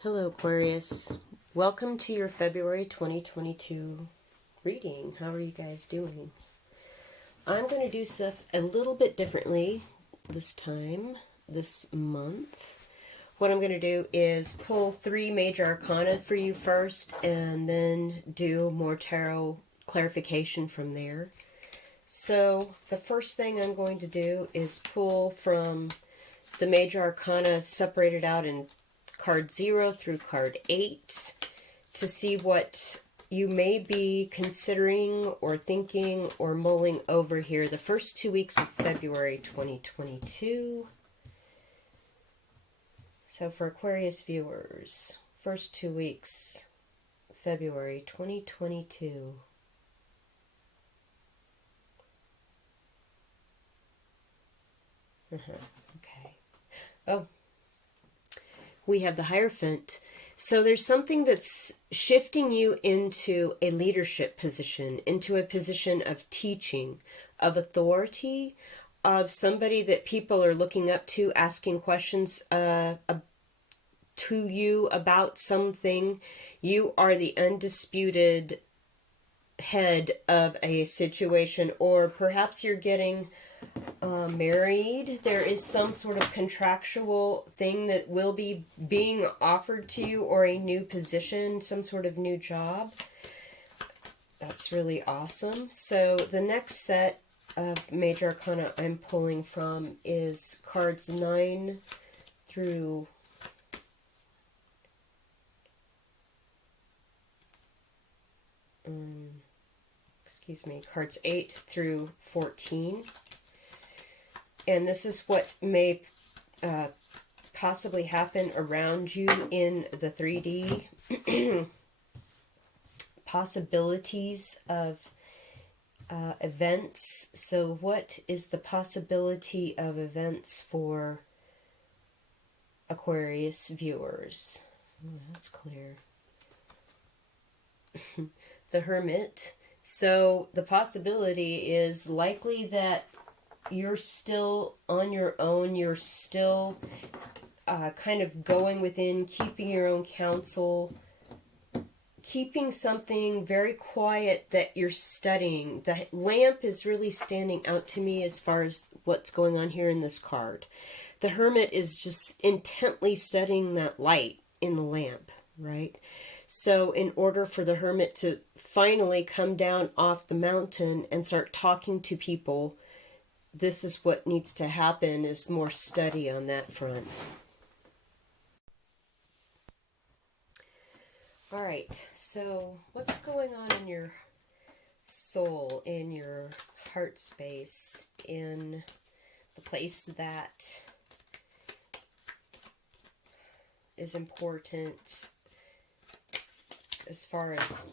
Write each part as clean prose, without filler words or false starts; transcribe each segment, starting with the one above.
Hello, Aquarius. Welcome to your February 2022 reading. How are you guys doing? I'm going to do stuff a little bit differently this month. What I'm going to do is pull 3 major arcana for you first and then do more tarot clarification from there. So the first thing I'm going to do is pull from the major arcana separated out in card 0 through card 8 to see what you may be considering or thinking or mulling over here the first 2 weeks of February 2022. So for Aquarius viewers, first 2 weeks, February 2022. Okay. Oh, we have the Hierophant. So there's something that's shifting you into a leadership position, into a position of teaching, of authority, of somebody that people are looking up to, asking questions to you about something. You are the undisputed head of a situation, or perhaps you're getting married. There is some sort of contractual thing that will be being offered to you, or a new position, some sort of new job. That's really awesome. So the next set of major arcana I'm pulling from is cards 9 through cards 8 through 14. And this is what may possibly happen around you in the 3D. Possibilities of events. So what is the possibility of events for Aquarius viewers? Oh, that's clear. The Hermit. So the possibility is likely that you're still on your own. You're still kind of going within, keeping your own counsel, keeping something very quiet that you're studying. The lamp is really standing out to me as far as what's going on here in this card. The Hermit is just intently studying that light in the lamp, right? So in order for the Hermit to finally come down off the mountain and start talking to people, this is what needs to happen, is more study on that front. All right, so what's going on in your soul, in your heart space, in the place that is important as far as,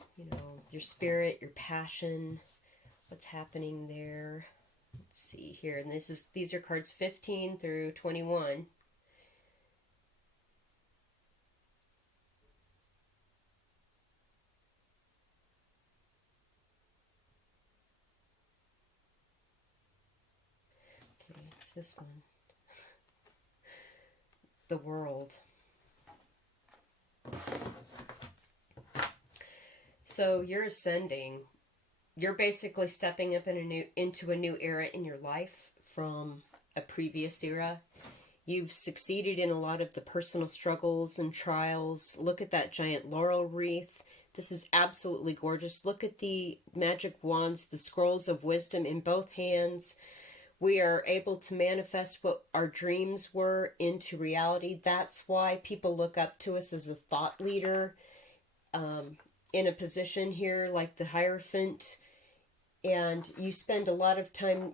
your spirit, your passion, what's happening there? Let's see here, and these are cards 15 through 21. Okay, it's this one. The World. So you're ascending. You're basically stepping up into a new era in your life from a previous era. You've succeeded in a lot of the personal struggles and trials. Look at that giant laurel wreath. This is absolutely gorgeous. Look at the magic wands, the scrolls of wisdom in both hands. We are able to manifest what our dreams were into reality. That's why people look up to us as a thought leader in a position here like the Hierophant. And you spend a lot of time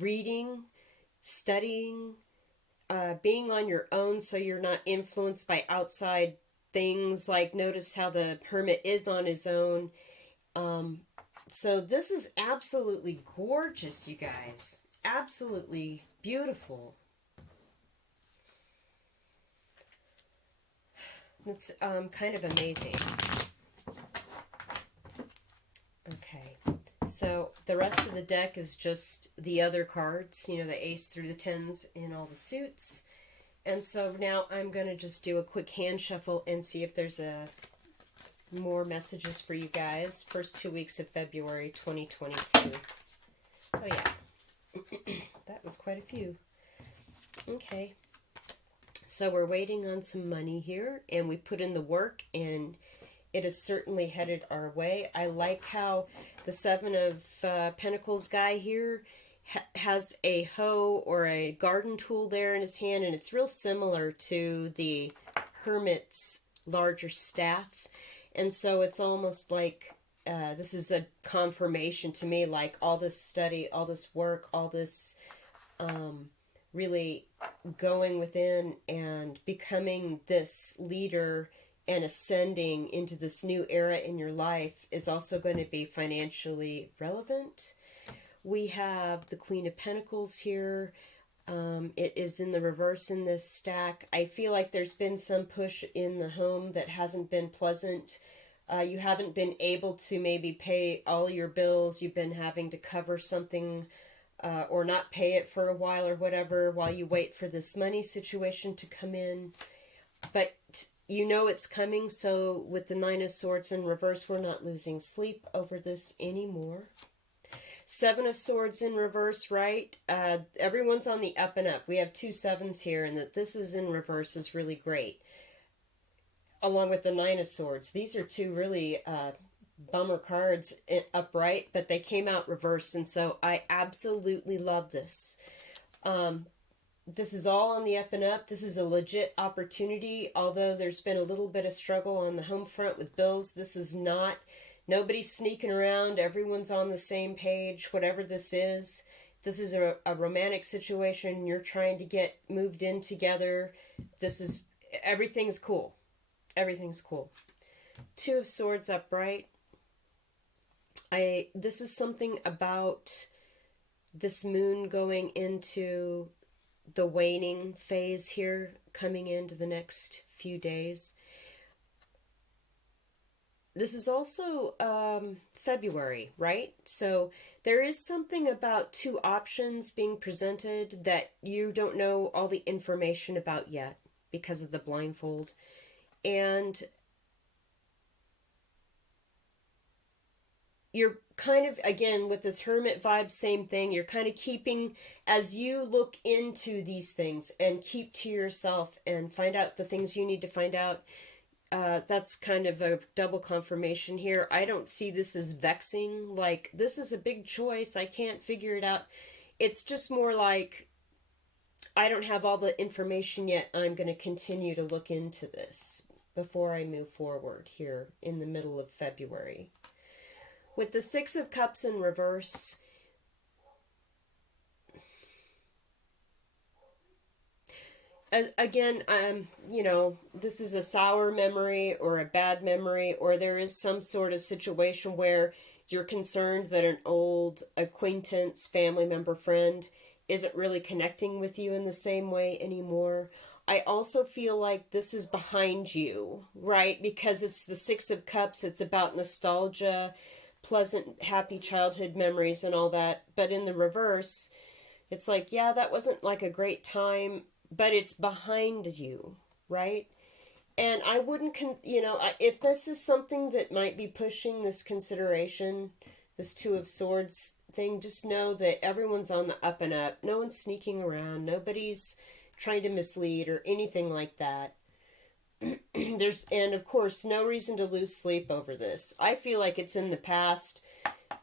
reading, studying, being on your own so you're not influenced by outside things. Like, notice how the Hermit is on his own. So this is absolutely gorgeous, you guys. Absolutely beautiful. It's kind of amazing. Okay. So the rest of the deck is just the other cards, the ace through the tens in all the suits. And so now I'm going to just do a quick hand shuffle and see if there's more messages for you guys. First 2 weeks of February 2022. Oh yeah, that was quite a few. Okay. So we're waiting on some money here, and we put in the work, and it is certainly headed our way. I like how the Seven of Pentacles guy here has a hoe or a garden tool there in his hand, and it's real similar to the Hermit's larger staff. And so it's almost like this is a confirmation to me, like all this study, all this work, all this really going within and becoming this leader and ascending into this new era in your life is also going to be financially relevant. We have the Queen of Pentacles here. It is in the reverse in this stack. I feel like there's been some push in the home that hasn't been pleasant. You haven't been able to maybe pay all your bills. You've been having to cover something or not pay it for a while or whatever while you wait for this money situation to come in. But you know it's coming, so with the Nine of Swords in reverse, we're not losing sleep over this anymore. Seven of Swords in reverse, right? Everyone's on the up and up. We have 2 sevens here, and that this is in reverse is really great. Along with the Nine of Swords. These are 2 really bummer cards upright, but they came out reversed, and so I absolutely love this. This is all on the up and up. This is a legit opportunity, although there's been a little bit of struggle on the home front with bills. This is not, nobody's sneaking around. Everyone's on the same page, whatever this is. This is a romantic situation. You're trying to get moved in together. This is, everything's cool. Everything's cool. 2 of Swords upright. This is something about this moon going into the waning phase here, coming into the next few days. This is also February, right? So there is something about 2 options being presented that you don't know all the information about yet because of the blindfold. And you're kind of, again, with this hermit vibe, same thing. You're kind of keeping, as you look into these things and keep to yourself and find out the things you need to find out. That's kind of a double confirmation here. I don't see this as vexing, like, this is a big choice, I can't figure it out. It's just more like, I don't have all the information yet. I'm going to continue to look into this before I move forward here in the middle of February. With the 6 of Cups in reverse, again, you know, this is a sour memory or a bad memory, or there is some sort of situation where you're concerned that an old acquaintance, family member, friend isn't really connecting with you in the same way anymore. I also feel like this is behind you, right? Because it's the 6 of Cups. It's about nostalgia, pleasant, happy childhood memories and all that. But in the reverse, it's like, yeah, that wasn't like a great time, but it's behind you, right? And I wouldn't, you know, if this is something that might be pushing this consideration, this 2 of Swords thing, just know that everyone's on the up and up. No one's sneaking around. Nobody's trying to mislead or anything like that. And of course, no reason to lose sleep over this. I feel like it's in the past.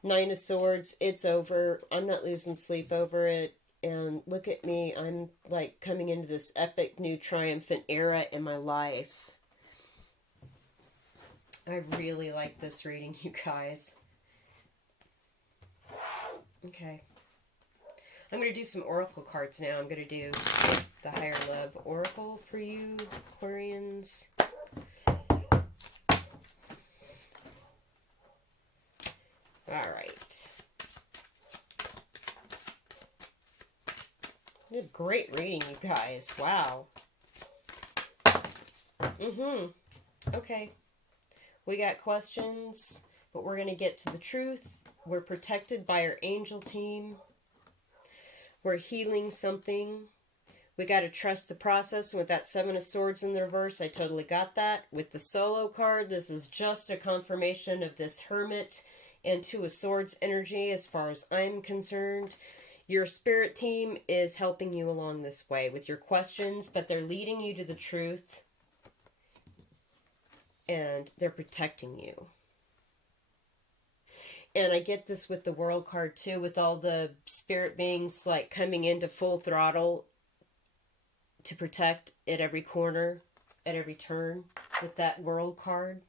9 of Swords, it's over. I'm not losing sleep over it. And look at me, I'm like coming into this epic new triumphant era in my life. I really like this reading, you guys. Okay. I'm going to do some oracle cards now. I'm going to do the Higher Love Oracle for you, Aquarians. All right. What a great reading, you guys. Wow. Okay. We got questions, but we're going to get to the truth. We're protected by our angel team. We're healing something. We got to trust the process. And with that Seven of Swords in the reverse, I totally got that. With the Solo card, this is just a confirmation of this Hermit and Two of Swords energy as far as I'm concerned. Your spirit team is helping you along this way with your questions, but they're leading you to the truth and they're protecting you. And I get this with the World card too, with all the spirit beings like coming into full throttle to protect at every corner, at every turn with that World card.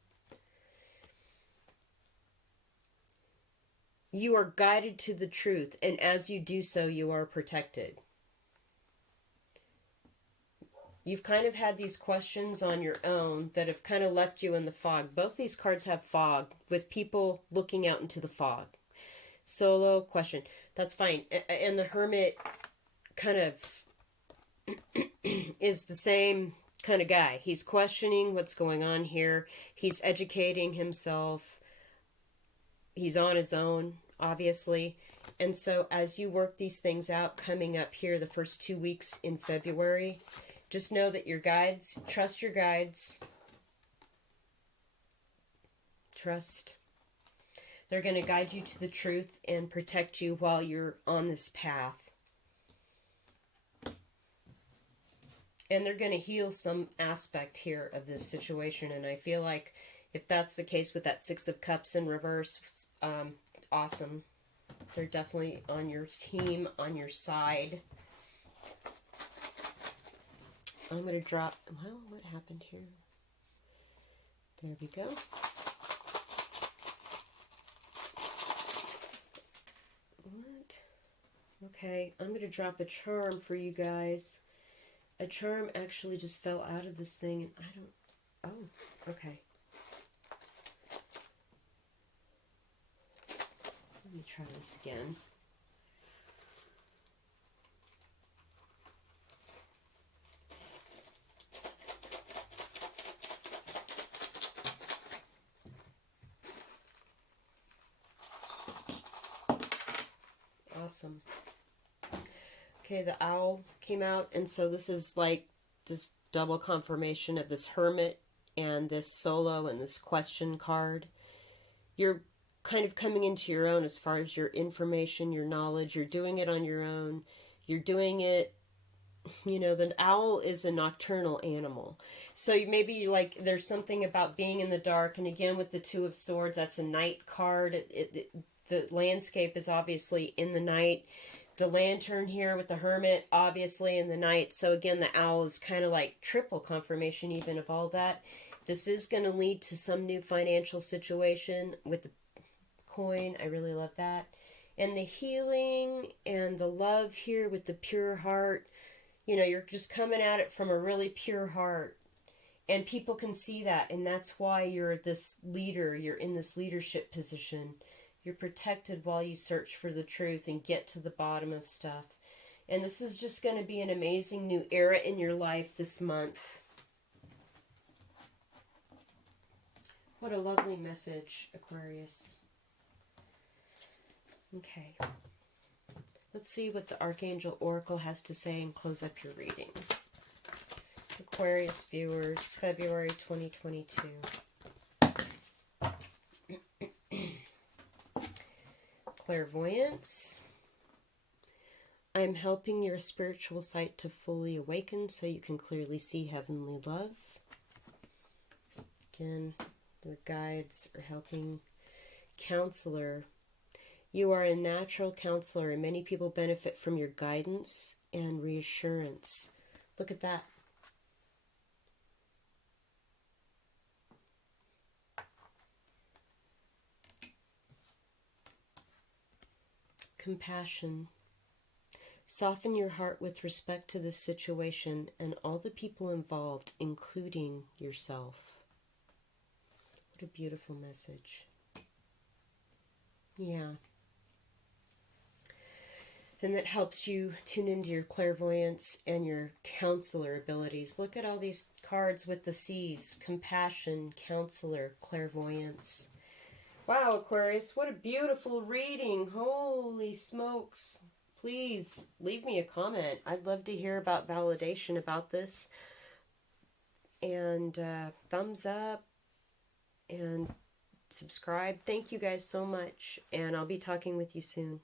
You are guided to the truth, and as you do so, you are protected. You've kind of had these questions on your own that have kind of left you in the fog. Both these cards have fog, with people looking out into the fog. Solo, question. That's fine. And the Hermit kind of is the same kind of guy. He's questioning what's going on here. He's educating himself. He's on his own, obviously. And so as you work these things out coming up here the first 2 weeks in February, just know that your guides, trust your guides. Trust. They're going to guide you to the truth and protect you while you're on this path. And they're going to heal some aspect here of this situation. And I feel like if that's the case with that Six of Cups in reverse, awesome. They're definitely on your team, on your side. I'm going to drop, well, what happened here? There we go. What? Okay, I'm going to drop a charm for you guys. A charm actually just fell out of this thing, and I don't, oh, okay. Let me try this again. Awesome. Okay, the owl came out, and so this is like this double confirmation of this Hermit and this Solo and this question card. You're kind of coming into your own as far as your information, your knowledge. You're doing it on your own. You're doing it, you know, the owl is a nocturnal animal. So maybe like there's something about being in the dark. And again, with the Two of Swords, that's a night card. The landscape is obviously in the night. The lantern here with the Hermit, obviously in the night. So again, the owl is kind of like triple confirmation even of all that. This is going to lead to some new financial situation with the coin. I really love that. And the healing and the love here with the pure heart. You know, you're just coming at it from a really pure heart. And people can see that. And that's why you're this leader. You're in this leadership position. You're protected while you search for the truth and get to the bottom of stuff. And this is just going to be an amazing new era in your life this month. What a lovely message, Aquarius. Okay. Let's see what the Archangel Oracle has to say and close up your reading. Aquarius viewers, February 2022. Clairvoyance. I am helping your spiritual sight to fully awaken so you can clearly see heavenly love. Again, your guides are helping. Counselor. You are a natural counselor and many people benefit from your guidance and reassurance. Look at that. Compassion. Soften your heart with respect to this situation and all the people involved, including yourself. What a beautiful message. Yeah. And that helps you tune into your clairvoyance and your counselor abilities. Look at all these cards with the C's. Compassion, counselor, clairvoyance. Wow, Aquarius, what a beautiful reading. Holy smokes. please leave me a comment. I'd love to hear about validation about this. And thumbs up and subscribe. Thank you guys so much. And I'll be talking with you soon.